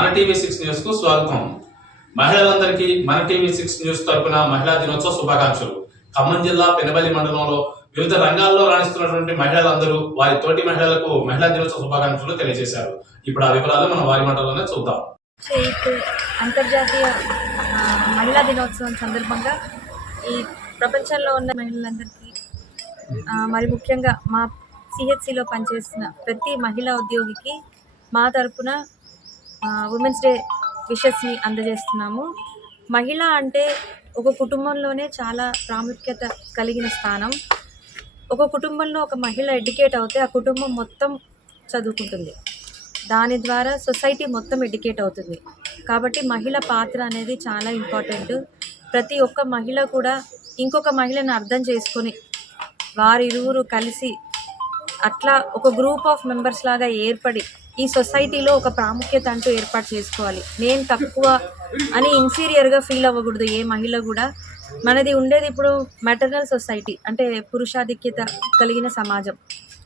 మన టీవీ6 న్యూస్ కు స్వాగతం. మహిళలందరికీ మన టీవీ6 న్యూస్ తరపున మహిళా దినోత్సవ శుభాకాంక్షలు. ఖమ్మం జిల్లా పెనబల్లి మండలంలో వివిధ రంగాల్లో రాణిస్తున్నటువంటి మహిళలందరూ వారి తోటి మహిళలకు మహిళా దినోత్సవ శుభాకాంక్షలు తెలియజేశారు. ఇప్పుడు ఆ వివరాలు మనం వారి మాటల్లోనే చూద్దాం. అంతర్జాతీయ మహిళా దినోత్సవం సందర్భంగా ఈ ప్రపంచంలో ఉన్న మహిళలందరికీ మరి ముఖ్యంగా మా సిహెచ్సిలో పనిచేస్తున్న ప్రతి మహిళా ఉద్యోగికి మా తరపున ఉమెన్స్ డే విషెస్ని అందజేస్తున్నాము. మహిళ అంటే ఒక కుటుంబంలోనే చాలా ప్రాముఖ్యత కలిగిన స్థానం. ఒక కుటుంబంలో ఒక మహిళ ఎడ్యుకేట్ అవుతే ఆ కుటుంబం మొత్తం చదువుకుంటుంది, దాని ద్వారా సొసైటీ మొత్తం ఎడ్యుకేట్ అవుతుంది. కాబట్టి మహిళ పాత్ర అనేది చాలా ఇంపార్టెంట్. ప్రతి ఒక్క మహిళ కూడా ఇంకొక మహిళను అర్థం చేసుకొని వారిరువురు కలిసి అట్లా ఒక గ్రూప్ ఆఫ్ మెంబర్స్ లాగా ఏర్పడి ఈ సొసైటీలో ఒక ప్రాముఖ్యత అంటూ ఏర్పాటు చేసుకోవాలి. నేను తక్కువ అని ఇన్ఫీరియర్గా ఫీల్ అవ్వకూడదు ఏ మహిళ కూడా. మనది ఉండేది ఇప్పుడు మెటర్నల్ సొసైటీ, అంటే పురుషాధిక్యత కలిగిన సమాజం.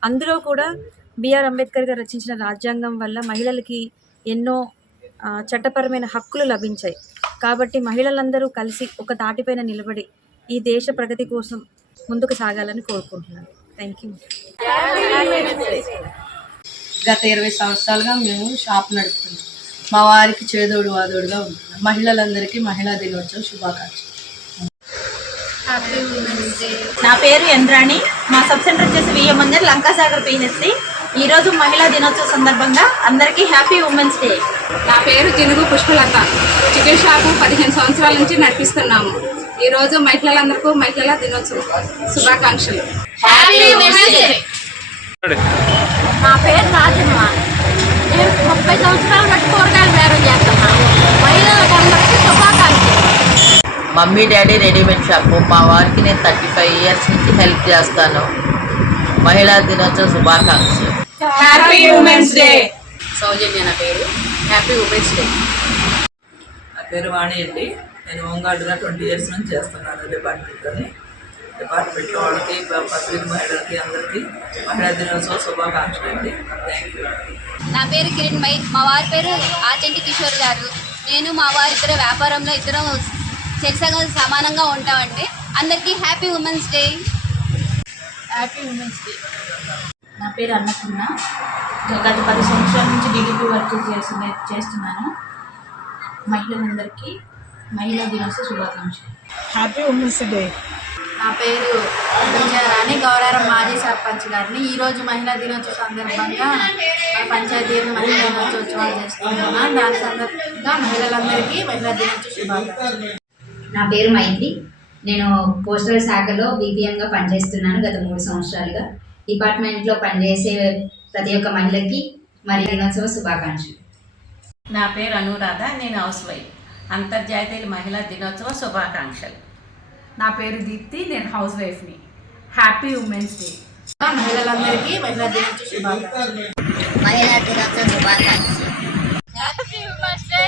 అందులో కూడా బిఆర్ అంబేద్కర్ గారు రచించిన రాజ్యాంగం వల్ల మహిళలకి ఎన్నో చట్టపరమైన హక్కులు లభించాయి. కాబట్టి మహిళలందరూ కలిసి ఒక తాటిపైన నిలబడి ఈ దేశ ప్రగతి కోసం ముందుకు సాగాలని కోరుకుంటున్నాను. Thank you. గత 20 సంవత్సరాలుగా మేము షాప్ నడుపుతున్నాం. మా వారికి చేదోడు వాదోడుగా ఉంటున్నాం. మహిళలందరికీ మహిళా దినోత్సవ శుభాకాంక్షలు. నా పేరు ఇంద్రాణి. మా సబ్ సెంటర్ వచ్చేసి విఎం మందిర్ లంకాసాగర్ పిహెచ్సి. ఈరోజు మహిళా దినోత్సవ సందర్భంగా అందరికీ హ్యాపీ ఉమెన్స్ డే. నా పేరు జినుగు పుష్పలత. చికెన్ షాపు 15 సంవత్సరాల నుంచి నడిపిస్తున్నాము. ఈరోజు మహిళలందరికీ మహిళల దినోత్సవం శుభాకాంక్షలు. నా పేరు రాజమ్మ. నేను 30 సంవత్సరాలు బట్టి కూరగాయలు బేరం చేస్తున్నాను. మహిళలకు అందరికీ శుభాకాంక్షలు. Mummy daddy readymade shop. మా వారికి నేను 35 ఇయర్స్ నుంచి హెల్ప్ చేస్తాను. మహిళా దినోత్సవ శుభాకాంక్షలు. Happy women's day. సౌజన్య నా పేరు. Happy women's day. నా పేరు వాణి అండి. నేను హోంగార్డుగా 20 ఇయర్స్ నుంచి చేస్తున్నాను డిపార్ట్మెంట్లో వాళ్ళకి, పత్రిక మహిళలకి అందరికీ మహిళా దినోత్సవ శుభాకాంక్షలు అండి. Thank you. నా పేరు కిరణ్ మై. మా వారి పేరు ఆచంటి కిషోర్ గారు. నేను మా వారిద్దరు వ్యాపారంలో ఇద్దరం చెరిసగా సమానంగా ఉంటామండి. అందరికీ happy women's day. Happy women's day. నా పేరు అన్నపూర్ణ. గత 10 సంవత్సరాల నుంచి డీడీపీ వర్క్ చేస్తున్నాను. మహిళలందరికీ మహిళా దినోత్సవ శుభాకాంక్షలు. Happy women's day. నా పేరు రాణి, గౌరారం మాజీ సర్పంచ్ గారిని. ఈరోజు మహిళా దినోత్సవ సందర్భంగా పంచాయతీలో మహిళా దినోత్సవాలు చేస్తున్నాను. దాని సందర్భంగా మహిళలందరికీ మహిళా దినోత్సవ శుభాకాంక్షలు. నా పేరు మైత్రి. నేను పోస్టల్ శాఖలో బీపీఎంగా పనిచేస్తున్నాను గత 3 సంవత్సరాలుగా. డిపార్ట్మెంట్లో పనిచేసే ప్రతి ఒక్క మహిళకి మహిళా దినోత్సవ శుభాకాంక్షలు. నా పేరు అనురాధ. నేను హౌస్ వైఫ్. అంతర్జాతీయ మహిళా దినోత్సవ శుభాకాంక్షలు. నా పేరు దీప్తి. నేను హౌస్ వైఫ్ని. Happy women's day. మహిళలందరికీ మహిళా దినోత్సవ శుభాకాంక్షలు. మహిళా దినోత్సవ శుభాకాంక్షలు. Happy women's day.